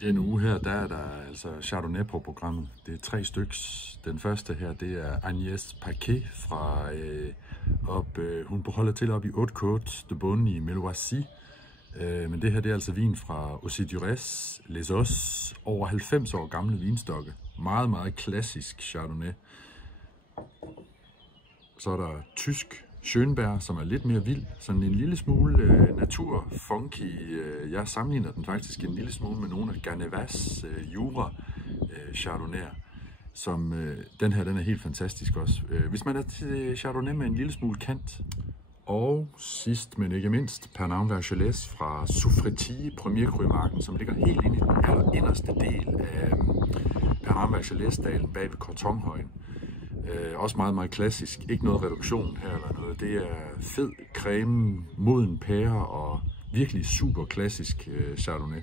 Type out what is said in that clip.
I denne uge her, der er der altså Chardonnay på programmet. Det er 3 styks. Den første her, det er Agnès Paquet fra hun holder til op i Haute-Côte de Beaune i Meloisy. Men det her, det er altså vin fra Auxey-Duresses, Les Os, over 90 år gamle vinstokke. Meget, meget klassisk Chardonnay. Så er der tysk Schönberg, som er lidt mere vild. Sådan en lille smule natur-funky. Jeg sammenligner den faktisk en lille smule med nogle af Garnevas Jura Chardonnay. Som den her, den er helt fantastisk også. Hvis man er til Chardonnay med en lille smule kant. Og sidst, men ikke mindst, Pernod Vergelès fra Soufretilly Premier Cru-marken, som ligger helt inde i den allerinderste del af Pernod Vergelès-dalen bag ved Kortonhøjen. Også meget, meget klassisk. Ikke noget reduktion her eller noget. Det er fed creme, moden pære og virkelig super klassisk Chardonnay.